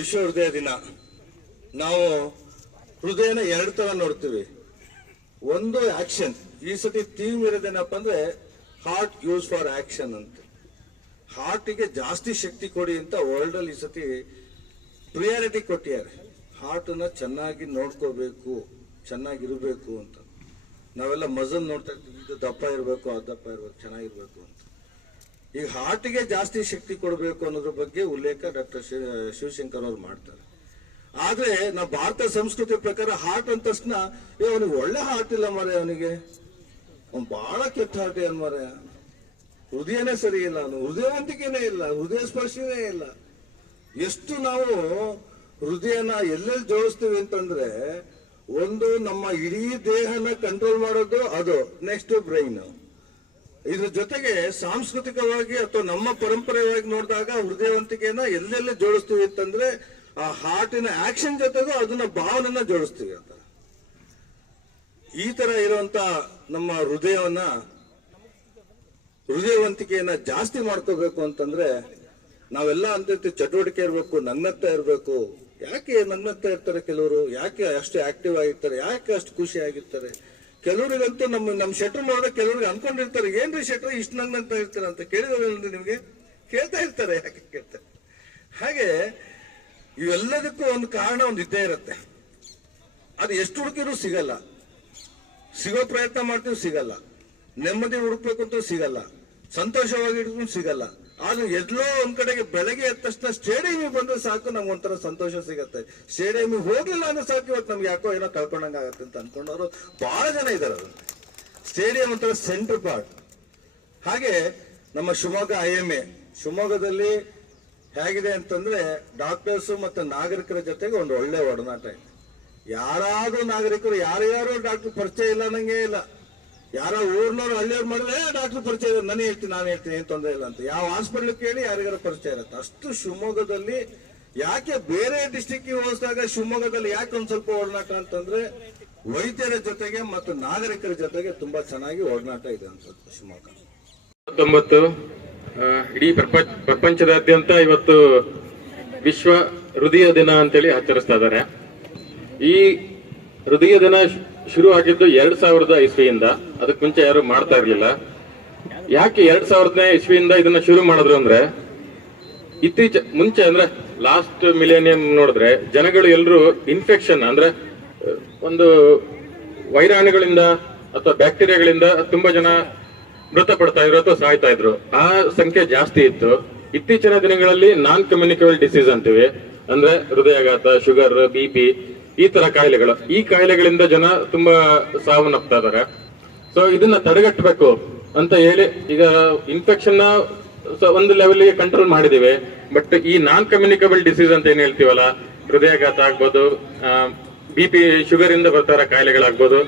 ವಿಶ್ವ ಹೃದಯ ದಿನ. ನಾವು ಹೃದಯನ ಎರಡು ತರ ನೋಡ್ತೀವಿ. ಒಂದು ಆಕ್ಷನ್ ಈ ಸತಿ ಥೀಮ್ ಇರೋದೇನಪ್ಪ ಅಂದ್ರೆ ಹಾರ್ಟ್ ಯೂಸ್ ಫಾರ್ ಆಕ್ಷನ್ ಅಂತ. ಹಾರ್ಟಿಗೆ ಜಾಸ್ತಿ ಶಕ್ತಿ ಕೊಡಿ ಅಂತ ವರ್ಲ್ಡ್ ಅಲ್ಲಿ ಈ ಸತಿ ಪ್ರಿಯಾರಿಟಿ ಕೊಟ್ಟಿದ್ದಾರೆ. ಹಾರ್ಟನ್ನ ಚೆನ್ನಾಗಿ ನೋಡ್ಕೋಬೇಕು, ಚೆನ್ನಾಗಿರಬೇಕು ಅಂತ. ನಾವೆಲ್ಲ ಮಜಲ್ ನೋಡ್ತಾ ಇರ್ತೀವಿ. ಇದು ದಪ್ಪ ಇರಬೇಕು, ಆ ದಪ್ಪ ಇರಬೇಕು, ಚೆನ್ನಾಗಿರ್ಬೇಕು ಅಂತ. ಈಗ ಹಾರ್ಟಿಗೆ ಜಾಸ್ತಿ ಶಕ್ತಿ ಕೊಡಬೇಕು ಅನ್ನೋದ್ರ ಬಗ್ಗೆ ಉಲ್ಲೇಖ ಡಾಕ್ಟರ್ ಶಿವಶಂಕರ್ ಅವ್ರು ಮಾಡ್ತಾರೆ. ಆದ್ರೆ ನಮ್ಮ ಭಾರತ ಸಂಸ್ಕೃತಿ ಪ್ರಕಾರ ಹಾರ್ಟ್ ಅಂದ ತಕ್ಷಣ, ಏ, ಅವನಿಗೆ ಒಳ್ಳೆ ಹಾರ್ಟ್ ಇಲ್ಲ ಮರೆ ಅವನಿಗೆ. ಅವ್ನು ಬಹಳ ಕೆಟ್ಟ ಹಾರ್ಟ್ ಏನ್ ಮರೆ ಹೃದಯನೇ ಸರಿ ಇಲ್ಲ, ಅವನು ಹೃದಯವಂತಿಕೆನೇ ಇಲ್ಲ, ಹೃದಯ ಸ್ಪರ್ಶನೇ ಇಲ್ಲ. ಎಷ್ಟು ನಾವು ಹೃದಯನ ಎಲ್ಲೆಲ್ಲಿ ಜೋಡಿಸ್ತೀವಿ ಅಂತಂದ್ರೆ, ಒಂದು ನಮ್ಮ ಇಡೀ ದೇಹನ ಕಂಟ್ರೋಲ್ ಮಾಡೋದು ಅದು ನೆಕ್ಸ್ಟ್ ಬ್ರೈನ್ ಇದ್ರ ಜೊತೆಗೆ ಸಾಂಸ್ಕೃತಿಕವಾಗಿ ಅಥವಾ ನಮ್ಮ ಪರಂಪರೆಯಾಗಿ ನೋಡಿದಾಗ ಹೃದಯವಂತಿಕೆಯನ್ನ ಎಲ್ಲೆಲ್ಲಿ ಜೋಡಿಸ್ತೀವಿ ಅಂತಂದ್ರೆ ಆ ಹಾರ್ಟಿನ ಆಕ್ಷನ್ ಜೊತೆಗೂ ಅದನ್ನ ಭಾವನೆನ ಜೋಡಿಸ್ತೀವಿ ಅಂತ. ಈ ತರ ಇರುವಂತ ನಮ್ಮ ಹೃದಯವನ್ನ, ಹೃದಯವಂತಿಕೆಯನ್ನ ಜಾಸ್ತಿ ಮಾಡ್ಕೋಬೇಕು ಅಂತಂದ್ರೆ ನಾವೆಲ್ಲ ಅಂತಿರ್ತೀವಿ ಚಟುವಟಿಕೆ ಇರಬೇಕು ನಗ್ನಗ್ತಾ ಇರಬೇಕು. ಯಾಕೆ ನಗ್ನಗ್ತಾ ಇರ್ತಾರೆ ಕೆಲವರು? ಯಾಕೆ ಅಷ್ಟು ಆಕ್ಟಿವ್ ಆಗಿರ್ತಾರೆ? ಯಾಕೆ ಅಷ್ಟು ಖುಷಿ ಆಗಿರ್ತಾರೆ? ಕೆಲವರಿಗಂತೂ ನಮ್ಮ ನಮ್ಮ ಶೆಟ್ರ್ ನೋಡಿದ್ರೆ ಕೆಲವ್ರಿಗೆ ಅನ್ಕೊಂಡಿರ್ತಾರೆ, ಏನ್ರಿ ಶೆಟ್ರ್ ಇಷ್ಟು ನಂಗೆ ಅಂತ ಇರ್ತಾರೆ ಅಂತ ಕೇಳಿದ್ರೆ ನಿಮಗೆ? ಕೇಳ್ತಾ ಇರ್ತಾರೆ, ಯಾಕೆ ಕೇಳ್ತಾರೆ ಹಾಗೆ ಇವೆಲ್ಲದಕ್ಕೂ ಒಂದು ಕಾರಣ ಒಂದು ಇದ್ದೇ ಇರುತ್ತೆ. ಅದು ಎಷ್ಟು ಹುಡುಕಿದ್ರು ಸಿಗಲ್ಲ. ಸಿಗೋ ಪ್ರಯತ್ನ ಮಾಡ್ತೀವಿ ಸಿಗಲ್ಲ. ನೆಮ್ಮದಿ ಹುಡುಕ್ಬೇಕು ಅಂತ ಸಿಗಲ್ಲ. ಸಂತೋಷವಾಗಿ ಹಿಡ್ಕೊಂಡು ಸಿಗಲ್ಲ. ಆದ್ರೆ ಎಲ್ಲೋ ಒಂದ್ ಕಡೆಗೆ ಬೆಳಗ್ಗೆ ಎದ್ದ ತಕ್ಷಣ ಸ್ಟೇಡಿಯಂ ಬಂದ್ರೆ ಸಾಕು, ನಮ್ಗೆ ಒಂಥರ ಸಂತೋಷ ಸಿಗತ್ತೆ. ಸ್ಟೇಡಿಯಂ ಹೋಗ್ಲಿಲ್ಲ ಅಂದ್ರೆ ಸಾಕು, ಇವತ್ತು ನಮ್ಗೆ ಯಾಕೋ ಏನೋ ಕಳ್ಕೊಂಡಂಗ ಆಗತ್ತೆ ಅಂತ ಅನ್ಕೊಂಡವರು ಬಹಳ ಜನ ಇದಾರೆ ಅದು ಸ್ಟೇಡಿಯಂ ಒಂಥರ ಸೆಂಟರ್ ಪಾರ್ಟ್ ಹಾಗೆ ನಮ್ಮ ಶಿವಮೊಗ್ಗ ಐ ಎಂ ಎ ಶಿವಮೊಗ್ಗದಲ್ಲಿ ಹೇಗಿದೆ ಅಂತಂದ್ರೆ ಡಾಕ್ಟರ್ಸ್ ಮತ್ತೆ ನಾಗರಿಕರ ಜೊತೆಗೆ ಒಂದು ಒಳ್ಳೆ ಒಡನಾಟ ಇದೆ. ಯಾರಾದ್ರೂ ನಾಗರಿಕರು, ಯಾರ್ಯಾರು ಡಾಕ್ಟರ್ ಪರಿಚಯ ಇಲ್ಲ ನಂಗೆ ಇಲ್ಲ. ಯಾರೋ ಊರ್ನವ್ರು ಹಳ್ಳಿಯವ್ರು ಮಾಡಿದ್ರೆ ಡಾಕ್ಟರ್ ಪರಿಚಯ ಇರೋದು ನಾನು ಹೇಳ್ತೀನಿ ನಾನು ಹೇಳ್ತೀನಿ, ಏನ್ ತೊಂದರೆ ಇಲ್ಲ ಅಂತ. ಯಾವ ಹಾಸ್ಪಿಟ್ಲ್ ಕೇಳಿ ಯಾರಿಗಾರ ಪರಿಚಯ ಇರುತ್ತೆ. ಅಷ್ಟು ಶಿವಮೊಗ್ಗದಲ್ಲಿ ಯಾಕೆ ಬೇರೆ ಡಿಸ್ಟಿಕ್ ಹೋದಾಗ ಶಿವಮೊಗ್ಗದಲ್ಲಿ ಯಾಕೆ ಒಂದು ಸ್ವಲ್ಪ ಒಡನಾಟ ಅಂತಂದ್ರೆ, ವೈದ್ಯರ ಜೊತೆಗೆ ಮತ್ತು ನಾಗರಿಕರ ಜೊತೆಗೆ ತುಂಬಾ ಚೆನ್ನಾಗಿ ಒಡನಾಟ ಇದೆ ಅಂತ ಶಿವಮೊಗ್ಗ. ಹತ್ತೊಂಬತ್ತು ಇಡೀ ಪ್ರಪಂಚ, ಪ್ರಪಂಚದಾದ್ಯಂತ ಇವತ್ತು ವಿಶ್ವ ಹೃದಯ ದಿನ ಅಂತೇಳಿ ಆಚರಿಸ್ತಾ ಇದ್ದಾರೆ. ಈ ಹೃದಯ ದಿನ ಶುರು ಆಗಿದ್ದು ಎರಡ್ ಸಾವಿರದ ಇಸ್ವಿಯಿಂದ. ಅದಕ್ಕೆ ಮುಂಚೆ ಯಾರು ಮಾಡ್ತಾ ಇರ್ಲಿಲ್ಲ. ಯಾಕೆ ಎರಡ್ ಸಾವಿರದನೇ ಇಸ್ವಿಯಿಂದ ಇದನ್ನ ಶುರು ಮಾಡಿದ್ರು ಅಂದ್ರೆ, ಇತ್ತೀಚೆ, ಮುಂಚೆ ಅಂದ್ರೆ ಲಾಸ್ಟ್ ಮಿಲೇನಿಯಂ ನೋಡಿದ್ರೆ ಜನಗಳು ಎಲ್ಲರೂ ಇನ್ಫೆಕ್ಷನ್ ಅಂದ್ರೆ ಒಂದು ವೈರಾಣುಗಳಿಂದ ಅಥವಾ ಬ್ಯಾಕ್ಟೀರಿಯಾಗಳಿಂದ ತುಂಬಾ ಜನ ಮೃತಪಡ್ತಾ ಇದ್ರು ಅಥವಾ ಸಾಯ್ತಾ ಇದ್ರು. ಆ ಸಂಖ್ಯೆ ಜಾಸ್ತಿ ಇತ್ತು. ಇತ್ತೀಚಿನ ದಿನಗಳಲ್ಲಿ ನಾನ್ ಕಮ್ಯುನಿಕೇಬಲ್ ಡಿಸೀಸ್ ಅಂತೀವಿ. ಅಂದ್ರೆ ಹೃದಯಾಘಾತ ಶುಗರ್ ಬಿ ಪಿ ಈ ತರ ಕಾಯಿಲೆಗಳು. ಈ ಕಾಯಿಲೆಗಳಿಂದ ಜನ ತುಂಬಾ ಸಾವನ್ನಪ್ತಾ ಇದಾರೆ. ಸೊ ಇದನ್ನ ತಡೆಗಟ್ಟಬೇಕು ಅಂತ ಹೇಳಿ ಈಗ ಇನ್ಫೆಕ್ಷನ್ ಒಂದು ಲೆವೆಲ್ಗೆ ಕಂಟ್ರೋಲ್ ಮಾಡಿದಿವಿ ಬಟ್ ಈ ನಾನ್ ಕಮ್ಯುನಿಕಬಲ್ ಡಿಸೀಸ್ ಅಂತ ಏನ್ ಹೇಳ್ತೀವಲ್ಲ, ಹೃದಯಾಘಾತ ಆಗ್ಬೋದು ಬಿ ಪಿ ಶುಗರ್ ಇಂದ ಬರ್ತಾರ ಕಾಯಿಲೆಗಳಾಗ್ಬೋದು,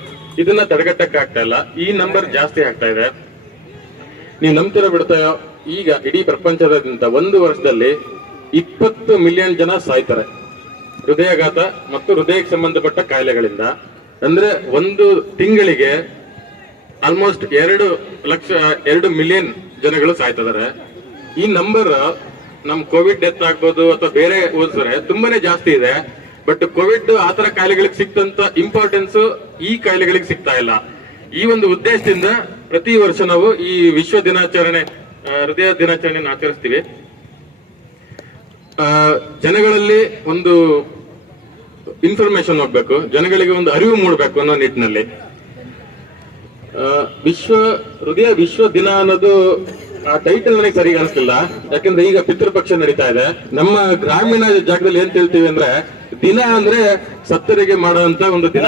ಇದನ್ನ ತಡೆಗಟ್ಟಕ್ಕೆ ಆಗ್ತಾ ಇಲ್ಲ. ಈ ನಂಬರ್ ಜಾಸ್ತಿ ಆಗ್ತಾ ಇದೆ. ನೀವು ನಂಬ್ತಿರೋ ಬಿಡ್ತಾಯೋ ಈಗ ಇಡೀ ಪ್ರಪಂಚದಾದ್ಯಂತ ಒಂದು ವರ್ಷದಲ್ಲಿ ಇಪ್ಪತ್ತು ಮಿಲಿಯನ್ ಜನ ಸಾಯ್ತಾರೆ. ಹೃದಯಾಘಾತ ಮತ್ತು ಹೃದಯಕ್ಕೆ ಸಂಬಂಧಪಟ್ಟ ಕಾಯಿಲೆಗಳಿಂದ. ಅಂದ್ರೆ ಒಂದು ತಿಂಗಳಿಗೆ ಆಲ್ಮೋಸ್ಟ್ ಎರಡು ಲಕ್ಷ ಎರಡು ಮಿಲಿಯನ್ ಜನಗಳು ಸಾಯ್ತಿದ್ದಾರೆ ಈ ನಂಬರ್ ನಮ್ ಕೋವಿಡ್ ಡೆತ್ ಆಗ್ಬೋದು ಅಥವಾ ಬೇರೆ ಹೋಲಿಸಿದ್ರೆ ತುಂಬಾನೇ ಜಾಸ್ತಿ ಇದೆ. ಬಟ್ ಕೋವಿಡ್ ಆತರ ಕಾಯಿಲೆಗಳಿಗೆ ಸಿಕ್ತಂತ ಇಂಪಾರ್ಟೆನ್ಸ್ ಈ ಕಾಯಿಲೆಗಳಿಗೆ ಸಿಗ್ತಾ ಇಲ್ಲ. ಈ ಒಂದು ಉದ್ದೇಶದಿಂದ ಪ್ರತಿ ವರ್ಷ ನಾವು ಈ ವಿಶ್ವ ದಿನಾಚರಣೆ ಆ, ಹೃದಯ ದಿನಾಚರಣೆಯನ್ನು ಆಚರಿಸ್ತೀವಿ. ಆ, ಜನಗಳಲ್ಲಿ ಒಂದು ಇನ್ಫಾರ್ಮೇಶನ್ ಹೋಗ್ಬೇಕು ಜನಗಳಿಗೆ ಒಂದು ಅರಿವು ಮೂಡಬೇಕು ಅನ್ನೋ ನಿಟ್ಟಿನಲ್ಲಿ. ವಿಶ್ವ ಹೃದಯ ವಿಶ್ವ ದಿನ ಅನ್ನೋದು ಆ ಟೈಟಲ್ ನನಗೆ ಸರಿ ಅನಿಸ್ತಿಲ್ಲ ಯಾಕಂದ್ರೆ ಈಗ ಪಿತೃಪಕ್ಷ ನಡೀತಾ ಇದೆ. ನಮ್ಮ ಗ್ರಾಮೀಣ ಜಾಗದಲ್ಲಿ ಏನ್ ಹೇಳ್ತೀವಿ ಅಂದ್ರೆ ದಿನ ಅಂದ್ರೆ ಸತ್ತರಿಗೆ ಮಾಡುವಂತ ಒಂದು ದಿನ.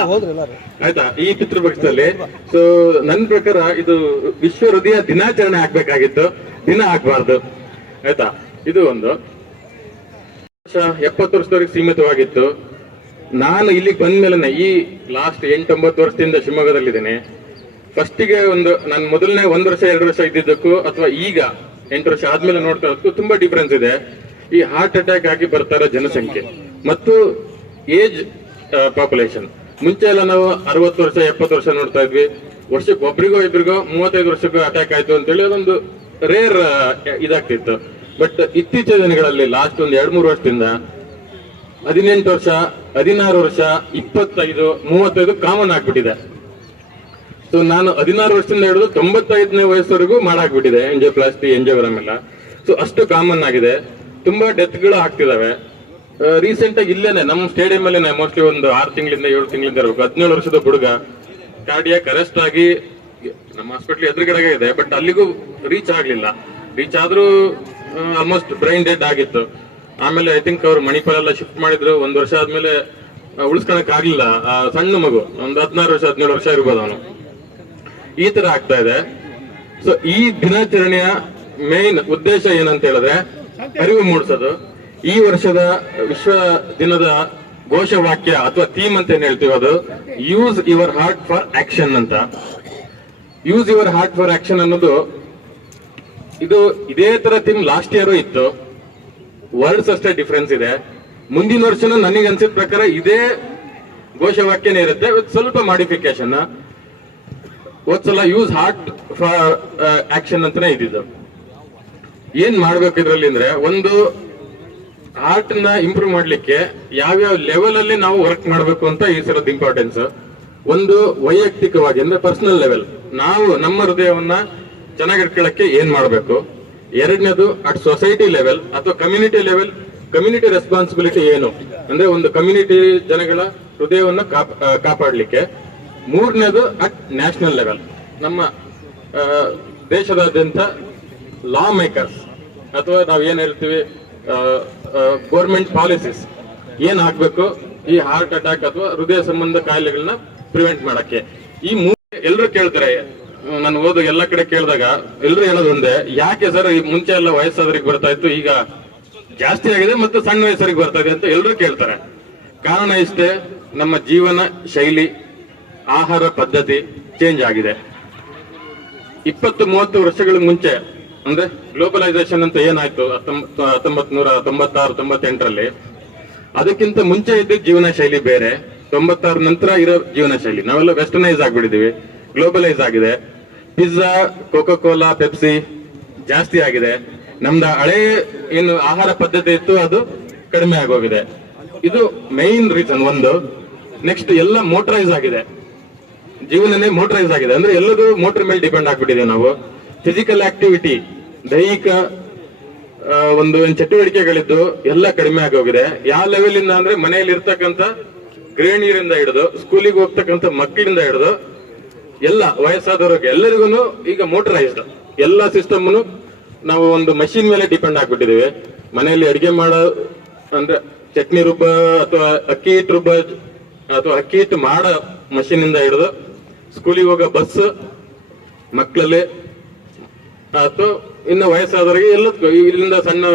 ಆಯ್ತಾ? ಈ ಪಿತೃಪಕ್ಷದಲ್ಲಿ. ಸೊ ನನ್ನ ಪ್ರಕಾರ ಇದು ವಿಶ್ವ ಹೃದಯ ದಿನಾಚರಣೆ ಆಗ್ಬೇಕಾಗಿತ್ತು. ದಿನ ಆಗ್ಬಾರ್ದು. ಆಯ್ತಾ? ಇದು ಒಂದು. ಎಪ್ಪತ್ತು ವರ್ಷದವರೆಗೆ ಸೀಮಿತವಾಗಿತ್ತು. ನಾನು ಇಲ್ಲಿಗೆ ಬಂದ್ಮೇಲೆ ಈ ಲಾಸ್ಟ್ ಎಂಟೊಂಬತ್ತು ವರ್ಷದಿಂದ ಶಿವಮೊಗ್ಗದಲ್ಲಿದ್ದೇನೆ. ಫಸ್ಟಿಗೆ ಒಂದು, ನಾನು ಮೊದಲನೇ ಒಂದು ವರ್ಷ, ಎರಡು ವರ್ಷ ಇದ್ದಿದ್ದಕ್ಕೂ ಅಥವಾ ಈಗ ಎಂಟು ವರ್ಷ ಆದ್ಮೇಲೆ ನೋಡ್ತಾ ತುಂಬಾ ಡಿಫ್ರೆನ್ಸ್ ಇದೆ. ಈ ಹಾರ್ಟ್ ಅಟ್ಯಾಕ್ ಆಗಿ ಬರ್ತಾರ ಜನಸಂಖ್ಯೆ. ಮತ್ತು ಏಜ್ ಪಾಪ್ಯುಲೇಷನ್ ಮುಂಚೆ ಎಲ್ಲ ನಾವು ಅರವತ್ತು ವರ್ಷ, ಎಪ್ಪತ್ತು ವರ್ಷ ನೋಡ್ತಾ ಇದ್ವಿ. ವರ್ಷಕ್ಕೆ ಒಬ್ರಿಗೋ, ಇಬ್ರಿಗೋ ಮೂವತ್ತೈದು ವರ್ಷಕ್ಕೂ ಅಟ್ಯಾಕ್ ಆಯ್ತು ಅಂತೇಳಿ ಅದೊಂದು ರೇರ್ ಇದಾಗ್ತಿತ್ತು. ಬಟ್ ಇತ್ತೀಚಿನ ದಿನಗಳಲ್ಲಿ ಲಾಸ್ಟ್ ಒಂದು ಎರಡು ಮೂರು ವರ್ಷದಿಂದ ಹದಿನೆಂಟು ವರ್ಷ, ಹದಿನಾರು ವರ್ಷ, ಇಪ್ಪತ್ತೈದು, ಮೂವತ್ತೈದು ಕಾಮನ್ ಆಗ್ಬಿಟ್ಟಿದೆ. ಸೊ ನಾನು ಹದಿನಾರು ವರ್ಷದಿಂದ ಹಿಡಿದು ತೊಂಬತ್ತೈದನೇ ವಯಸ್ಸವರೆಗೂ ಮಾಡಾಕ್ಬಿಟ್ಟಿದೆ ಎಂಜಿಯೋಪ್ಲಾಸ್ಟಿ ಎಂಜಿಯೋಗ್ರಾಮ್ ಎಲ್ಲ. ಸೊ ಅಷ್ಟು ಕಾಮನ್ ಆಗಿದೆ. ತುಂಬಾ ಡೆತ್ಗಳು ಆಗ್ತಿದಾವೆ. ರೀಸೆಂಟ್ ಆಗಿ ಇಲ್ಲೇನೆ ನಮ್ಮ ಸ್ಟೇಡಿಯಂ ಅಲ್ಲೇನೆ ಮೋಸ್ಟ್ಲಿ ಒಂದು ಆರು ತಿಂಗಳಿಂದ ಏಳು ತಿಂಗಳಿಂದ ಇರಬೇಕು ಹದಿನೇಳು ವರ್ಷದ ಹುಡುಗ ಕಾರ್ಡಿಯಾಕ್ ಅರೆಸ್ಟ್ ಆಗಿ, ನಮ್ಮ ಹಾಸ್ಪಿಟ್ಲ್ ಎದುರುಗಡೆಗೆ ಇದೆ ಬಟ್ ಅಲ್ಲಿಗೂ ರೀಚ್ ಆಗ್ಲಿಲ್ಲ. ರೀಚ್ ಆದ್ರೂ ಆಲ್ಮೋಸ್ಟ್ ಬ್ರೈನ್ ಡೆಡ್ ಆಗಿತ್ತು. ಆಮೇಲೆ ಐ ಥಿಂಕ್ ಅವ್ರು ಮಣಿಪಾಲ್ ಎಲ್ಲ ಶಿಫ್ಟ್ ಮಾಡಿದ್ರು. ಒಂದ್ ವರ್ಷ ಆದ್ಮೇಲೆ ಉಳಿಸ್ಕೊಳಕ್ ಆಗ್ಲಿಲ್ಲ. ಆ, ಸಣ್ಣ ಮಗು, ಒಂದ್ ಹದಿನಾರು ವರ್ಷ, ಹದಿನೇಳು ವರ್ಷ ಇರ್ಬೋದು ಅವನು. ಈ ತರ ಆಗ್ತಾ ಇದೆ. ಸೊ ಈ ದಿನಾಚರಣೆಯ ಮೇನ್ ಉದ್ದೇಶ ಏನಂತ ಹೇಳಿದ್ರೆ, ಅರಿವು ಮೂಡಿಸೋದು. ಈ ವರ್ಷದ ವಿಶ್ವ ದಿನದ ಘೋಷವಾಕ್ಯ ಅಥವಾ ಥೀಮ್ ಅಂತ ಏನ್ ಹೇಳ್ತೀವಿ ಅದು use your heart for action ಅಂತ. Use your heart for action ಅನ್ನೋದು, ಇದು ಇದೇ ತರ ಥೀಮ್ ಲಾಸ್ಟ್ ಇಯರ್ ಇತ್ತು. ವರ್ಡ್ಸ್ ಅಷ್ಟೇ ಡಿಫ್ರೆನ್ಸ್ ಇದೆ. ಮುಂದಿನ ವರ್ಷನೂ ನನಗೆ ಅನ್ಸಿದ ಪ್ರಕಾರ ಇದೇ ಘೋಷವಾಕ್ಯನೇ ಇರುತ್ತೆ ಸ್ವಲ್ಪ ಮಾಡಿಫಿಕೇಶನ್ ಸಲ ಯೂಸ್ ಹಾರ್ಟ್ ಫಾರ್ ಆಕ್ಷನ್ ಅಂತಾನೆ ಇದ್ದಿದ್ದು. ಏನ್ ಮಾಡ್ಬೇಕು ಇದ್ರಲ್ಲಿ ಅಂದ್ರೆ ಒಂದು ಹಾರ್ಟ್ನ ಇಂಪ್ರೂವ್ ಮಾಡ್ಲಿಕ್ಕೆ ಯಾವ್ಯಾವ ಲೆವೆಲ್ ಅಲ್ಲಿ ನಾವು ವರ್ಕ್ ಮಾಡಬೇಕು ಅಂತ ಈ ಸಲದ ಇಂಪಾರ್ಟೆನ್ಸ್ ಒಂದು ವೈಯಕ್ತಿಕವಾಗಿ ಅಂದ್ರೆ ಪರ್ಸನಲ್ ಲೆವೆಲ್ ನಾವು ನಮ್ಮ ಹೃದಯವನ್ನ ಚೆನ್ನಾಗಿಟ್ಕೊಳ್ಳಕ್ಕೆ ಏನ್ ಮಾಡ್ಬೇಕು? ಎರಡನೇದು ಅಟ್ ಸೊಸೈಟಿ ಲೆವೆಲ್ ಅಥವಾ ಕಮ್ಯುನಿಟಿ ಲೆವೆಲ್ ಕಮ್ಯುನಿಟಿ ರೆಸ್ಪಾನ್ಸಿಬಿಲಿಟಿ ಏನು? ಅಂದ್ರೆ ಒಂದು ಕಮ್ಯುನಿಟಿ ಜನಗಳ ಹೃದಯವನ್ನು ಕಾಪಾಡಲಿಕ್ಕೆ. ಮೂರನೇದು ಅಟ್ ನ್ಯಾಷನಲ್ ಲೆವೆಲ್ ನಮ್ಮ ದೇಶದಾದ್ಯಂತ ಲಾ ಮೇಕರ್ಸ್ ಅಥವಾ ನಾವು ಏನ್ ಹೇಳ್ತೀವಿ ಗೋರ್ಮೆಂಟ್ ಪಾಲಿಸೀಸ್ ಏನ್ ಹಾಕ್ಬೇಕು? ಈ ಹಾರ್ಟ್ ಅಟ್ಯಾಕ್ ಅಥವಾ ಹೃದಯ ಸಂಬಂಧ ಕಾಯಿಲೆಗಳನ್ನ ಪ್ರಿವೆಂಟ್ ಮಾಡಕ್ಕೆ. ಈ ಮೂರು ಎಲ್ಲರೂ ಕೇಳ್ತಾರೆ ನಾನು ಓದು ಎಲ್ಲ ಕಡೆ ಕೇಳಿದಾಗ ಎಲ್ಲರೂ ಹೇಳೋದು ಒಂದೇ, ಯಾಕೆ ಸರ್ ಈ ಮುಂಚೆ ಎಲ್ಲ ವಯಸ್ಸಾದ್ರಿಗೆ ಬರ್ತಾ ಇತ್ತು, ಈಗ ಜಾಸ್ತಿ ಆಗಿದೆ ಮತ್ತು ಸಣ್ಣ ವಯಸ್ಸರಿಗೆ ಬರ್ತಾ ಇದೆ ಅಂತ ಎಲ್ಲರೂ ಕೇಳ್ತಾರೆ. ಕಾರಣ ಇಷ್ಟೇ, ನಮ್ಮ ಜೀವನ ಶೈಲಿ, ಆಹಾರ ಪದ್ಧತಿ ಚೇಂಜ್ ಆಗಿದೆ. ಇಪ್ಪತ್ತು ಮೂವತ್ತು ವರ್ಷಗಳ ಮುಂಚೆ, ಅಂದ್ರೆ ಗ್ಲೋಬಲೈಸೇಷನ್ ಅಂತ ಏನಾಯ್ತು ಹತ್ತೊಂಬತ್ ನೂರ ತೊಂಬತ್ತಾರು, ತೊಂಬತ್ತೆಂಟರಲ್ಲಿ, ಅದಕ್ಕಿಂತ ಮುಂಚೆ ಇದ್ದ ಜೀವನ ಶೈಲಿ ಬೇರೆ, ತೊಂಬತ್ತಾರು ನಂತರ ಇರೋ ಜೀವನ ಶೈಲಿ. ನಾವೆಲ್ಲ ವೆಸ್ಟರ್ನೈಸ್ ಆಗ್ಬಿಟ್ಟಿದೀವಿ ಗ್ಲೋಬಲೈಸ್ ಆಗಿದೆ. ಪಿಜ್ಜಾ ಕೋಕೋ ಕೋಲಾ ಪೆಪ್ಸಿ ಜಾಸ್ತಿ ಆಗಿದೆ. ನಮ್ದು ಹಳೆ ಏನು ಆಹಾರ ಪದ್ಧತಿ ಇತ್ತು, ಅದು ಕಡಿಮೆ ಆಗೋಗಿದೆ. ಇದು ಮೈನ್ ರೀಸನ್ ಒಂದು. ನೆಕ್ಸ್ಟ್ ಎಲ್ಲ ಮೋಟರೈಸ್ ಆಗಿದೆ. ಜೀವನನೇ ಮೋಟರೈಸ್ ಆಗಿದೆ. ಅಂದ್ರೆ ಎಲ್ಲದೂ ಮೋಟರ್ ಮೇಲೆ ಡಿಪೆಂಡ್ ಆಗ್ಬಿಟ್ಟಿದೆ ನಾವು. ಫಿಸಿಕಲ್ ಆಕ್ಟಿವಿಟಿ ದೈಹಿಕ ಒಂದು ಚಟುವಟಿಕೆಗಳಿದ್ದು ಎಲ್ಲ ಕಡಿಮೆ ಆಗೋಗಿದೆ. ಯಾವ ಲೆವೆಲ್ ಇಂದ ಅಂದ್ರೆ ಮನೆಯಲ್ಲಿ ಇರ್ತಕ್ಕಂಥ ಗೃಹಿಣಿಯರಿಂದ ಹಿಡಿದು ಸ್ಕೂಲಿಗೆ ಹೋಗ್ತಕ್ಕಂಥ ಮಕ್ಕಳಿಂದ ಹಿಡಿದು ಎಲ್ಲ ವಯಸ್ಸಾದವ್ರಿಗೆ ಎಲ್ಲರಿಗೂ ಈಗ ಮೋಟರೈಸ್ಡ್ ಎಲ್ಲ ಸಿಸ್ಟಮ್ ನಾವು ಒಂದು ಮಷಿನ್ ಮೇಲೆ ಡಿಪೆಂಡ್ ಆಗ್ಬಿಟ್ಟಿದೀವಿ. ಮನೆಯಲ್ಲಿ ಅಡಿಗೆ ಮಾಡೋ, ಅಂದ್ರೆ ಚಟ್ನಿ ರುಬ್ಬ ಅಥವಾ ಅಕ್ಕಿ ಹಿಟ್ಟು ರುಬ್ಬ ಅಥವಾ ಅಕ್ಕಿ ಹಿಟ್ಟು ಮಾಡೋ ಮಷಿನ್ ಇಂದ ಹಿಡಿದು ಸ್ಕೂಲಿಗೆ ಹೋಗೋ ಬಸ್ ಮಕ್ಕಳಲ್ಲಿ, ಅಥವಾ ಇನ್ನು ವಯಸ್ಸಾದವರಿಗೆ ಎಲ್ಲದಕ್ಕೂ. ಇಲ್ಲಿಂದ ಸಣ್ಣ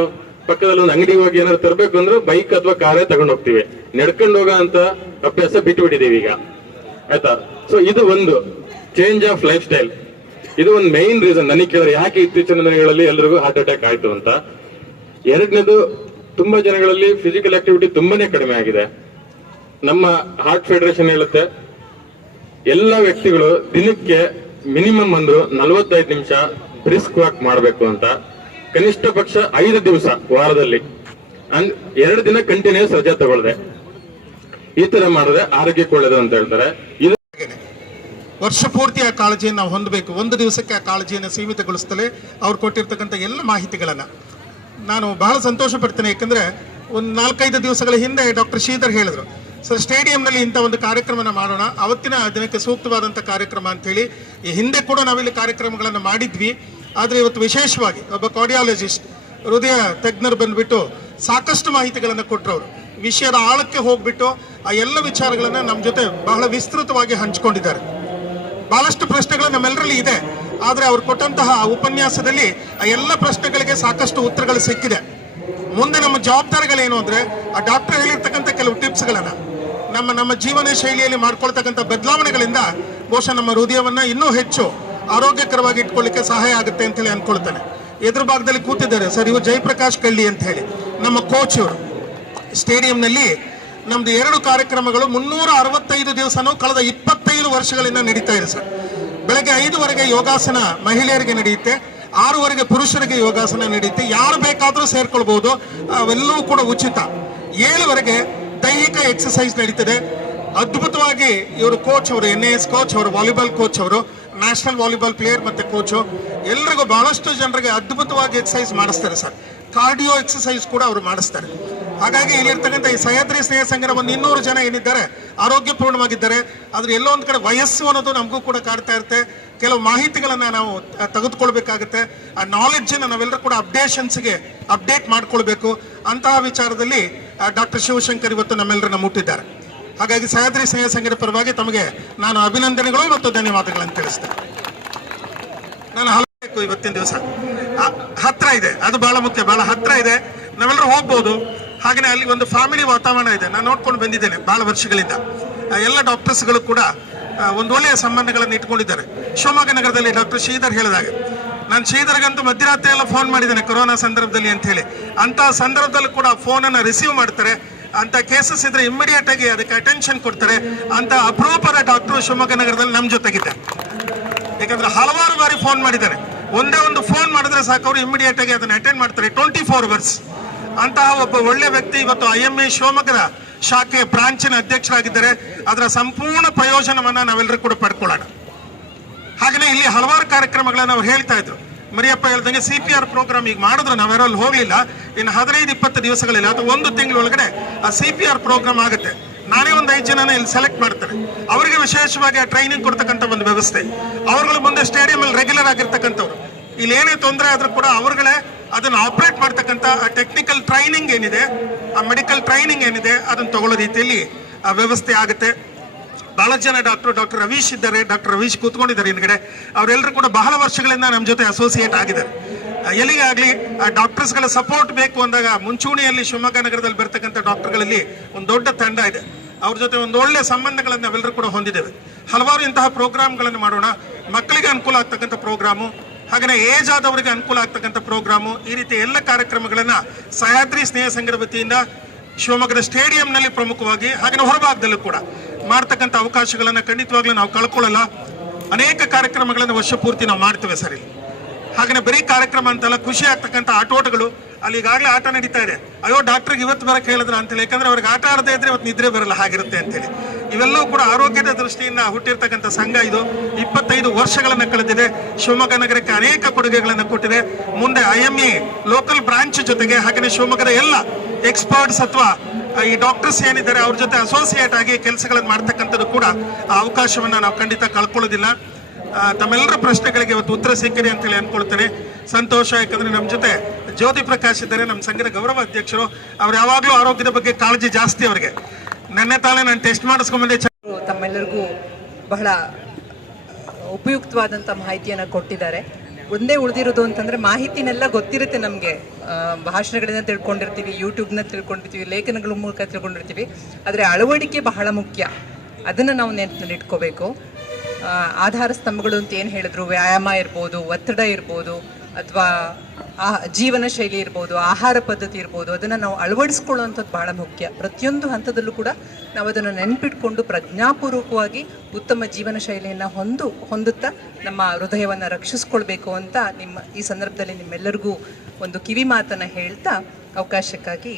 ಪಕ್ಕದಲ್ಲಿ ಒಂದು ಅಂಗಡಿಗೆ ಹೋಗಿ ಏನಾದ್ರು ತರಬೇಕು ಅಂದ್ರೆ ಬೈಕ್ ಅಥವಾ ಕಾರೇ ತಗೊಂಡು ಹೋಗ್ತೀವಿ. ನಡ್ಕೊಂಡು ಹೋಗೋ ಅಂತ ಅಭ್ಯಾಸ ಬಿಟ್ಟು ಬಿಟ್ಟಿದ್ದೀವಿ ಈಗ. ಆಯ್ತಾ? ಸೊ ಇದು ಒಂದು. ಚೇಂಜ್ ಆಫ್ ಲೈಫ್ ಸ್ಟೈಲ್ ಇದು ಒಂದು ಮೈನ್ ರೀಸನ್ ನನಗೆ ಕೇಳಿದ್ರೆ ಯಾಕೆ ಇತ್ತೀಚಿನ ದಿನಗಳಲ್ಲಿ ಎಲ್ರಿಗೂ ಹಾರ್ಟ್ ಅಟ್ಯಾಕ್ ಆಯ್ತು ಅಂತ? ಎರಡನೇದು, ತುಂಬಾ ಜನಗಳಲ್ಲಿ ಫಿಸಿಕಲ್ ಆಕ್ಟಿವಿಟಿ ತುಂಬಾನೇ ಕಡಿಮೆ ಆಗಿದೆ. ನಮ್ಮ ಹಾರ್ಟ್ ಫೆಡರೇಷನ್ ಹೇಳುತ್ತೆ, ಎಲ್ಲ ವ್ಯಕ್ತಿಗಳು ದಿನಕ್ಕೆ ಮಿನಿಮಮ್ ಒಂದು ನಲವತ್ತೈದು ನಿಮಿಷ ಬ್ರಿಸ್ಕ್ ವಾಕ್ ಮಾಡಬೇಕು ಅಂತ. ಕನಿಷ್ಠ ಪಕ್ಷ ಐದು ದಿವಸ ವಾರದಲ್ಲಿ. ಅಂಡ್ ಎರಡು ದಿನ ಕಂಟಿನ್ಯೂಸ್ ರಜೆ ತಗೊಳ್ದೆ. ಈ ತರ ಮಾಡಿದ್ರೆ ಆರೋಗ್ಯಕ್ಕೆ ಒಳ್ಳೇದು ಅಂತ ಹೇಳ್ತಾರೆ. ವರ್ಷ ಪೂರ್ತಿ ಆ ಕಾಳಜಿಯನ್ನು ನಾವು ಹೊಂದಬೇಕು. ಒಂದು ದಿವಸಕ್ಕೆ ಆ ಕಾಳಜಿಯನ್ನು ಸೀಮಿತಗೊಳಿಸ್ತಲೇ ಅವ್ರು ಕೊಟ್ಟಿರ್ತಕ್ಕಂಥ ಎಲ್ಲ ಮಾಹಿತಿಗಳನ್ನು. ನಾನು ಬಹಳ ಸಂತೋಷ ಪಡ್ತೇನೆ, ಯಾಕಂದರೆ ಒಂದು ನಾಲ್ಕೈದು ದಿವಸಗಳ ಹಿಂದೆ ಡಾಕ್ಟರ್ ಶ್ರೀಧರ್ ಹೇಳಿದರು, ಸರ್, ಸ್ಟೇಡಿಯಂನಲ್ಲಿ ಇಂಥ ಒಂದು ಕಾರ್ಯಕ್ರಮನ ಮಾಡೋಣ. ಅವತ್ತಿನ ದಿನಕ್ಕೆ ಸೂಕ್ತವಾದಂಥ ಕಾರ್ಯಕ್ರಮ ಅಂಥೇಳಿ. ಈ ಹಿಂದೆ ಕೂಡ ನಾವಿಲ್ಲಿ ಕಾರ್ಯಕ್ರಮಗಳನ್ನು ಮಾಡಿದ್ವಿ. ಆದರೆ ಇವತ್ತು ವಿಶೇಷವಾಗಿ ಒಬ್ಬ ಕಾರ್ಡಿಯಾಲಜಿಸ್ಟ್, ಹೃದಯ ತಜ್ಞರು ಬಂದುಬಿಟ್ಟು ಸಾಕಷ್ಟು ಮಾಹಿತಿಗಳನ್ನು ಕೊಟ್ಟರು ವಿಷಯದ ಆಳಕ್ಕೆ ಹೋಗ್ಬಿಟ್ಟು ಆ ಎಲ್ಲ ವಿಚಾರಗಳನ್ನು ನಮ್ಮ ಜೊತೆ ಬಹಳ ವಿಸ್ತೃತವಾಗಿ ಹಂಚಿಕೊಂಡಿದ್ದಾರೆ. ಬಹಳಷ್ಟು ಪ್ರಶ್ನೆಗಳು ನಮ್ಮೆಲ್ಲರಲ್ಲಿ ಇದೆ. ಆದರೆ ಅವ್ರು ಕೊಟ್ಟಂತಹ ಉಪನ್ಯಾಸದಲ್ಲಿ ಆ ಎಲ್ಲ ಪ್ರಶ್ನೆಗಳಿಗೆ ಸಾಕಷ್ಟು ಉತ್ತರಗಳು ಸಿಕ್ಕಿದೆ. ಮುಂದೆ ನಮ್ಮ ಜವಾಬ್ದಾರಿಗಳೇನು ಅಂದರೆ ಆ ಡಾಕ್ಟರ್ ಹೇಳಿರ್ತಕ್ಕಂಥ ಕೆಲವು ಟಿಪ್ಸ್ಗಳನ್ನು ನಮ್ಮ ನಮ್ಮ ಜೀವನ ಶೈಲಿಯಲ್ಲಿ ಮಾಡ್ಕೊಳ್ತಕ್ಕಂಥ ಬದಲಾವಣೆಗಳಿಂದ ಬಹುಶಃ ನಮ್ಮ ಹೃದಯವನ್ನು ಇನ್ನೂ ಹೆಚ್ಚು ಆರೋಗ್ಯಕರವಾಗಿ ಇಟ್ಕೊಳ್ಳಿಕ್ಕೆ ಸಹಾಯ ಆಗುತ್ತೆ ಅಂತ ಹೇಳಿ ಅನ್ಕೊಳ್ತಾನೆ. ಎದುರು ಭಾಗದಲ್ಲಿ ಕೂತಿದ್ದಾರೆ. ಸರ್, ಇವರು ಜಯಪ್ರಕಾಶ್ ಕಳ್ಳಿ ಅಂತ ಹೇಳಿ. ನಮ್ಮ ಕೋಚ್ ಇವರು. ಸ್ಟೇಡಿಯಂನಲ್ಲಿ ನಮ್ದು ಎರಡು ಕಾರ್ಯಕ್ರಮಗಳು ಮುನ್ನೂರ ಅರವತ್ತೈದು ದಿವಸನೂ ಕಳೆದ ಇಪ್ಪತ್ತೈದು ವರ್ಷಗಳಿಂದ ನಡೀತಾ ಇದೆ ಸರ್. ಬೆಳಗ್ಗೆ ಐದುವರೆಗೆ ಯೋಗಾಸನ ಮಹಿಳೆಯರಿಗೆ ನಡೆಯುತ್ತೆ, ಆರೂವರೆಗೆ ಪುರುಷರಿಗೆ ಯೋಗಾಸನ ನಡೆಯುತ್ತೆ. ಯಾರು ಬೇಕಾದರೂ ಸೇರ್ಕೊಳ್ಬಹುದು ಅವೆಲ್ಲವೂ ಕೂಡ ಉಚಿತ. ಏಳುವರೆಗೆ ದೈಹಿಕ ಎಕ್ಸಸೈಸ್ ನಡೀತದೆ. ಅದ್ಭುತವಾಗಿ ಇವರು ಕೋಚ್ ಅವರು ಎನ್ ಎಸ್ ಕೋಚ್ ಅವರು ವಾಲಿಬಾಲ್ ಕೋಚ್ ಅವರು ನ್ಯಾಷನಲ್ ವಾಲಿಬಾಲ್ ಪ್ಲೇಯರ್ ಮತ್ತು ಕೋಚು ಎಲ್ರಿಗೂ ಬಹಳಷ್ಟು ಜನರಿಗೆ ಅದ್ಭುತವಾಗಿ ಎಕ್ಸಸೈಸ್ ಮಾಡಿಸ್ತಾರೆ ಸರ್. ಕಾರ್ಡಿಯೋ ಎಕ್ಸಸೈಸ್ ಕೂಡ ಅವರು ಮಾಡಿಸ್ತಾರೆ. ಹಾಗಾಗಿ ಇಲ್ಲಿರ್ತಕ್ಕಂಥ ಈ ಸಹ್ಯಾದ್ರಿ ಸ್ನೇಹ ಸಂಘದ ಒಂದು ಇನ್ನೂರು ಜನ ಏನಿದ್ದಾರೆ, ಆರೋಗ್ಯಪೂರ್ಣವಾಗಿದ್ದಾರೆ. ಆದರೆ ಎಲ್ಲೋ ಒಂದು ಕಡೆ ವಯಸ್ಸು ಅನ್ನೋದು ನಮಗೂ ಕೂಡ ಕಾಡ್ತಾ ಇರುತ್ತೆ. ಕೆಲವು ಮಾಹಿತಿಗಳನ್ನು ನಾವು ತೆಗೆದುಕೊಳ್ಬೇಕಾಗತ್ತೆ. ಆ ನಾಲೆಡ್ಜನ್ನು ನಾವೆಲ್ಲರೂ ಕೂಡ ಅಪ್ಡೇಷನ್ಸ್ಗೆ ಅಪ್ಡೇಟ್ ಮಾಡ್ಕೊಳ್ಬೇಕು. ಅಂತಹ ವಿಚಾರದಲ್ಲಿ ಡಾಕ್ಟರ್ ಶಿವಶಂಕರ್ ಇವತ್ತು ನಮ್ಮೆಲ್ಲರನ್ನ ಮುಟ್ಟಿದ್ದಾರೆ. ಹಾಗಾಗಿ ಸಹ್ಯಾದ್ರಿ ಸ್ನೇಹ ಸಂಘದ ಪರವಾಗಿ ತಮಗೆ ನಾನು ಅಭಿನಂದನೆಗಳು ಮತ್ತು ಧನ್ಯವಾದಗಳನ್ನು ತಿಳಿಸ್ತೇನೆ. ನಾನು ಇವತ್ತಿನ ದಿವಸ. ಹತ್ರ ಇದೆ. ಅದು ಬಹಳ ಮುಖ್ಯ. ಬಹಳ ಹತ್ರ ಇದೆ. ನಾವೆಲ್ಲರೂ ಹೋಗ್ಬೋದು. ಹಾಗೆಯೇ ಅಲ್ಲಿ ಒಂದು ಫ್ಯಾಮಿಲಿ ವಾತಾವರಣ ಇದೆ. ನಾನು ನೋಡ್ಕೊಂಡು ಬಂದಿದ್ದೇನೆ ಬಹಳ ವರ್ಷಗಳಿಂದ. ಎಲ್ಲ ಡಾಕ್ಟರ್ಸ್ಗಳು ಕೂಡ ಒಂದು ಒಳ್ಳೆಯ ಸಂಬಂಧಗಳನ್ನು ಇಟ್ಕೊಂಡಿದ್ದಾರೆ. ಶಿವಮೊಗ್ಗ ನಗರದಲ್ಲಿ ಡಾಕ್ಟರ್ ಶ್ರೀಧರ್ ಹೇಳಿದಾಗೆ ನಾನು ಶ್ರೀಧರ್ಗಂತೂ ಮಧ್ಯರಾತ್ರಿ ಎಲ್ಲ ಫೋನ್ ಮಾಡಿದ್ದೇನೆ ಕೊರೋನಾ ಸಂದರ್ಭದಲ್ಲಿ ಅಂತ ಹೇಳಿ. ಅಂತಹ ಸಂದರ್ಭದಲ್ಲೂ ಕೂಡ ಫೋನನ್ನು ರಿಸೀವ್ ಮಾಡ್ತಾರೆ. ಅಂತ ಕೇಸಸ್ ಇದ್ರೆ ಇಮಿಡಿಯೇಟ್ ಆಗಿ ಅದಕ್ಕೆ ಅಟೆನ್ಷನ್ ಕೊಡ್ತಾರೆ. ಅಂತ ಅಪರೂಪದ ಡಾಕ್ಟರ್ ಶಿವಮೊಗ್ಗ ನಗರದಲ್ಲಿ ನಮ್ಮ ಜೊತೆಗಿದ್ದಾರೆ. ಯಾಕಂದ್ರೆ ಹಲವಾರು ಬಾರಿ ಫೋನ್ ಮಾಡಿದ್ದಾರೆ. ಒಂದೇ ಒಂದು ಫೋನ್ ಮಾಡಿದ್ರೆ ಸಾಕು, ಅವರು ಇಮಿಡಿಯೇಟ್ ಆಗಿ ಅದನ್ನ ಅಟೆಂಡ್ ಮಾಡ್ತಾರೆ ಟ್ವೆಂಟಿ ಫೋರ್ ಅವರ್ಸ್ ಅಂತಹ ಒಬ್ಬ ಒಳ್ಳೆ ವ್ಯಕ್ತಿ ಇವತ್ತು ಐ ಎಂ ಎ ಶಿವಮೊಗ್ಗದ ಶಾಖೆ ಬ್ರಾಂಚಿನ ಅಧ್ಯಕ್ಷರಾಗಿದ್ದಾರೆ ಅದರ ಸಂಪೂರ್ಣ ಪ್ರಯೋಜನವನ್ನ ನಾವೆಲ್ಲರೂ ಕೂಡ ಪಡ್ಕೊಳ್ಳೋಣ. ಹಾಗೆಯೇ ಇಲ್ಲಿ ಹಲವಾರು ಕಾರ್ಯಕ್ರಮಗಳನ್ನ ಅವ್ರು ಹೇಳ್ತಾ ಇದ್ರು. ಮರಿಯಪ್ಪ ಹೇಳ್ದಂಗೆ ಸಿ ಪಿ ಆರ್ ಪ್ರೋಗ್ರಾಮ್ ಈಗ ಮಾಡಿದ್ರು ನಾವ್ಯಾರೋ ಅಲ್ಲಿ ಹೋಗ್ಲಿಲ್ಲ. ಇನ್ನು ಹದಿನೈದು, ಇಪ್ಪತ್ತು ದಿವಸಗಳಿಲ್ಲ. ಅಥವಾ ಒಂದು ತಿಂಗಳೊಳಗಡೆ ಆ ಸಿ ಪಿ ಆರ್ ಪ್ರೋಗ್ರಾಮ್ ಆಗುತ್ತೆ. ನಾನೇ ಒಂದು ಐದು ಜನನ ಇಲ್ಲಿ ಸೆಲೆಕ್ಟ್ ಮಾಡ್ತಾರೆ ಅವರಿಗೆ ವಿಶೇಷವಾಗಿ ಆ ಟ್ರೈನಿಂಗ್ ಕೊಡ್ತಕ್ಕಂಥ ಒಂದು ವ್ಯವಸ್ಥೆ. ಅವರುಗಳು ಮುಂದೆ ಸ್ಟೇಡಿಯಂ ಅಲ್ಲಿ ರೆಗ್ಯುಲರ್ ಆಗಿರ್ತಕ್ಕಂಥವ್ರು. ಇಲ್ಲಿ ಏನೇ ತೊಂದರೆ ಆದ್ರೂ ಕೂಡ ಅವ್ರುಗಳೇ ಅದನ್ನ ಆಪರೇಟ್ ಮಾಡ್ತಕ್ಕಂಥ ಟೆಕ್ನಿಕಲ್ ಟ್ರೈನಿಂಗ್ ಏನಿದೆ, ಆ ಮೆಡಿಕಲ್ ಟ್ರೈನಿಂಗ್ ಏನಿದೆ, ಅದನ್ನು ತಗೊಳ್ಳೋ ರೀತಿಯಲ್ಲಿ, ಆ, ವ್ಯವಸ್ಥೆ ಆಗುತ್ತೆ. ಬಹಳ ಜನ ಡಾಕ್ಟರ್ ಡಾಕ್ಟರ್ ರವೀಶ್ ಇದ್ದಾರೆ. ಡಾಕ್ಟರ್ ರವೀಶ್ ಕೂತ್ಕೊಂಡಿದ್ದಾರೆ ಹಿಂದ್ಗಡೆ. ಅವರೆಲ್ಲರೂ ಕೂಡ ಬಹಳ ವರ್ಷಗಳಿಂದ ನಮ್ಮ ಜೊತೆ ಅಸೋಸಿಯೇಟ್ ಆಗಿದ್ದಾರೆ. ಎಲ್ಲಿಗೆ ಆಗಲಿ, ಆ ಡಾಕ್ಟರ್ಸ್ಗಳ ಸಪೋರ್ಟ್ ಬೇಕು ಅಂದಾಗ ಮುಂಚೂಣಿಯಲ್ಲಿ ಶಿವಮೊಗ್ಗ ನಗರದಲ್ಲಿ ಬರ್ತಕ್ಕಂಥ ಡಾಕ್ಟರ್ಗಳಲ್ಲಿ ಒಂದು ದೊಡ್ಡ ತಂಡ ಇದೆ. ಅವ್ರ ಜೊತೆ ಒಂದು ಒಳ್ಳೆಯ ಸಂಬಂಧಗಳನ್ನು ನಾವೆಲ್ಲರೂ ಕೂಡ ಹೊಂದಿದ್ದೇವೆ. ಹಲವಾರು ಇಂತಹ ಪ್ರೋಗ್ರಾಮ್ಗಳನ್ನು ಮಾಡೋಣ. ಮಕ್ಕಳಿಗೆ ಅನುಕೂಲ ಆಗ್ತಕ್ಕಂಥ ಪ್ರೋಗ್ರಾಮು ಹಾಗೆಯೇ ಏಜ್ ಆದವರಿಗೆ ಅನುಕೂಲ ಆಗ್ತಕ್ಕಂಥ ಪ್ರೋಗ್ರಾಮು ಈ ರೀತಿ ಎಲ್ಲ ಕಾರ್ಯಕ್ರಮಗಳನ್ನು ಸಹ್ಯಾದ್ರಿ ಸ್ನೇಹ ಸಂಘದ ವತಿಯಿಂದ ಶಿವಮೊಗ್ಗದ ಸ್ಟೇಡಿಯಂನಲ್ಲಿ ಪ್ರಮುಖವಾಗಿ ಹಾಗೆ ಹೊರಭಾಗದಲ್ಲೂ ಕೂಡ ಮಾಡ್ತಕ್ಕಂಥ ಅವಕಾಶಗಳನ್ನು ಖಂಡಿತವಾಗ್ಲೂ ನಾವು ಕಳ್ಕೊಳ್ಳಲ್ಲ. ಅನೇಕ ಕಾರ್ಯಕ್ರಮಗಳನ್ನು ವರ್ಷ ಪೂರ್ತಿ ನಾವು ಮಾಡ್ತೇವೆ ಸರ್ ಇಲ್ಲಿ. ಹಾಗೆಯೇ ಬರೀ ಕಾರ್ಯಕ್ರಮ ಅಂತಲ್ಲ, ಖುಷಿ ಆಗ್ತಕ್ಕಂಥ ಆಟೋಟಗಳು ಅಲ್ಲಿ ಈಗಾಗಲೇ ಆಟ ನಡೀತಾ ಇದೆ. ಅಯ್ಯೋ ಡಾಕ್ಟ್ರಿಗೆ ಇವತ್ತು ಬರಕ್ಕೆ ಹೇಳಿದ್ರ ಅಂತೇಳಿ. ಯಾಕಂದ್ರೆ ಅವ್ರಿಗೆ ಆಟ ಆಡದೇ ಇದ್ರೆ ಇವತ್ತು ನಿದ್ರೆ ಬರಲ್ಲ. ಹಾಗಿರುತ್ತೆ ಅಂತೇಳಿ. ಇವೆಲ್ಲವೂ ಕೂಡ ಆರೋಗ್ಯದ ದೃಷ್ಟಿಯಿಂದ ಹುಟ್ಟಿರ್ತಕ್ಕಂಥ ಸಂಘ ಇದು. ಇಪ್ಪತ್ತೈದು ವರ್ಷಗಳನ್ನು ಕಳೆದಿದೆ. ಶಿವಮೊಗ್ಗ ನಗರಕ್ಕೆ ಅನೇಕ ಕೊಡುಗೆಗಳನ್ನು ಕೊಟ್ಟಿದೆ. ಮುಂದೆ I M E local branch ಜೊತೆಗೆ ಹಾಗೆಯೇ ಶಿವಮೊಗ್ಗದ ಎಲ್ಲ ಎಕ್ಸ್ಪರ್ಟ್ಸ್ ಅಥವಾ ಈ ಡಾಕ್ಟರ್ಸ್ ಏನಿದ್ದಾರೆ ಅವ್ರ ಜೊತೆ ಅಸೋಸಿಯೇಟ್ ಆಗಿ ಕೆಲಸಗಳನ್ನು ಮಾಡ್ತಕ್ಕಂಥದ್ದು ಕೂಡ ಆ ಅವಕಾಶವನ್ನ ನಾವು ಖಂಡಿತ ಕಳ್ಕೊಳ್ಳೋದಿಲ್ಲ. ತಮ್ಮೆಲ್ಲರ ಪ್ರಶ್ನೆಗಳಿಗೆ ಇವತ್ತು ಉತ್ತರ ಸಿಕ್ಕಿದೆ ಅಂತೇಳಿ ಅಂದ್ಕೊಳ್ತೇನೆ. ಸಂತೋಷ, ಯಾಕಂದ್ರೆ ನಮ್ಮ ಜೊತೆ ಜ್ಯೋತಿ ಪ್ರಕಾಶ್ ಇದ್ದಾರೆ ನಮ್ಮ ಸಂಘದ ಗೌರವ ಅಧ್ಯಕ್ಷರು. ಅವ್ರು ಯಾವಾಗಲೂ ಆರೋಗ್ಯದ ಬಗ್ಗೆ ಕಾಳಜಿ ಜಾಸ್ತಿ ಅವ್ರಿಗೆ. ನೆನ್ನೆ ತಾಳೆ ನಾನು ಟೆಸ್ಟ್ ಮಾಡಿಸ್ಕೊಂಬಂದೆ ತಮ್ಮೆಲ್ಲರಿಗೂ ಬಹಳ ಉಪಯುಕ್ತವಾದಂಥ ಮಾಹಿತಿಯನ್ನು ಕೊಟ್ಟಿದ್ದಾರೆ. ಒಂದೇ ಉಳಿದಿರೋದು ಅಂತಂದರೆ ಮಾಹಿತಿನೆಲ್ಲ ಗೊತ್ತಿರುತ್ತೆ ನಮಗೆ. ಭಾಷಣಗಳಿಂದ ತಿಳ್ಕೊಂಡಿರ್ತೀವಿ ಯೂಟ್ಯೂಬ್ನ ತಿಳ್ಕೊಂಡಿರ್ತೀವಿ, ಲೇಖನಗಳ ಮೂಲಕ ತಿಳ್ಕೊಂಡಿರ್ತೀವಿ. ಆದರೆ ಅಳವಡಿಕೆ ಬಹಳ ಮುಖ್ಯ. ಅದನ್ನು ನಾವು ನೆನಪಿನಲ್ಲಿ ಇಟ್ಕೋಬೇಕು. ಆಧಾರ ಸ್ತಂಭಗಳು ಅಂತ ಏನು ಹೇಳಿದ್ರು? ವ್ಯಾಯಾಮ ಇರ್ಬೋದು, ಒತ್ತಡ ಇರ್ಬೋದು, ಅಥವಾ ಆ ಜೀವನ ಶೈಲಿ ಇರ್ಬೋದು, ಆಹಾರ ಪದ್ಧತಿ ಇರ್ಬೋದು, ಅದನ್ನು ನಾವು ಅಳವಡಿಸ್ಕೊಳ್ಳುವಂಥದ್ದು ಬಹಳ ಮುಖ್ಯ. ಪ್ರತಿಯೊಂದು ಹಂತದಲ್ಲೂ ಕೂಡ ನಾವು ಅದನ್ನು ನೆನಪಿಟ್ಕೊಂಡು ಪ್ರಜ್ಞಾಪೂರ್ವಕವಾಗಿ ಉತ್ತಮ ಜೀವನ ಶೈಲಿಯನ್ನು ಹೊಂದು, ಹೊಂದುತ್ತಾ ನಮ್ಮ ಹೃದಯವನ್ನು ರಕ್ಷಿಸ್ಕೊಳ್ಬೇಕು ಅಂತ ನಿಮ್ಮ ಈ ಸಂದರ್ಭದಲ್ಲಿ ನಿಮ್ಮೆಲ್ಲರಿಗೂ ಒಂದು ಕಿವಿ ಮಾತನ್ನು ಹೇಳ್ತಾ ಅವಕಾಶಕ್ಕಾಗಿ